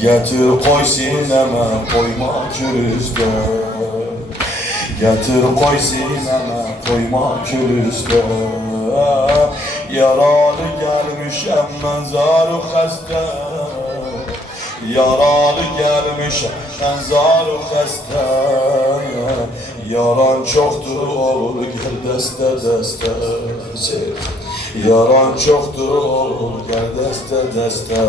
Getir koy sineme, koyma külüste. Getir koy sineme, koyma külüste. Yaralı gelmişem ben zarı xəstə. Yaralı gelmişem ben zarı xəstə. Yaran çoktur oğul gel dəstə dəstə. Yaran çoktur oğul gel dəstə dəstə.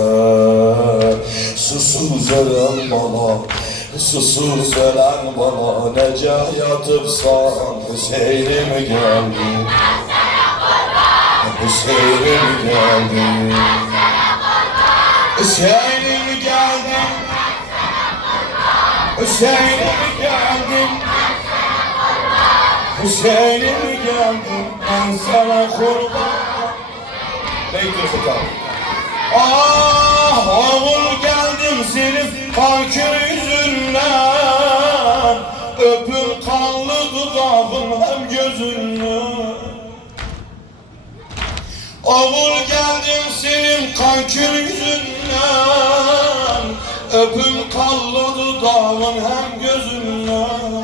Susuz ölen bana, susuz ölen bana, nece yatıbsan Hüseyin'im geldi. Hüseyin'im geldi. Hüseyin'im geldi. Hüseyin'im geldi. Hüseyin'im geldi. Ben sana kurban. Beytir Sultan. Ah oğul geldim senin fakir yüzünden. Öpün kanlı dudağın hem gözünden. Oğul geldim senin kankür yüzünden. Öpüm kanlı dudağın hem gözünden.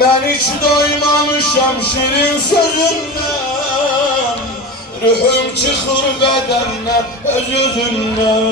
Ben hiç doymamışam şirin sözünden. Ruhum çıkır bedenler öz özünden.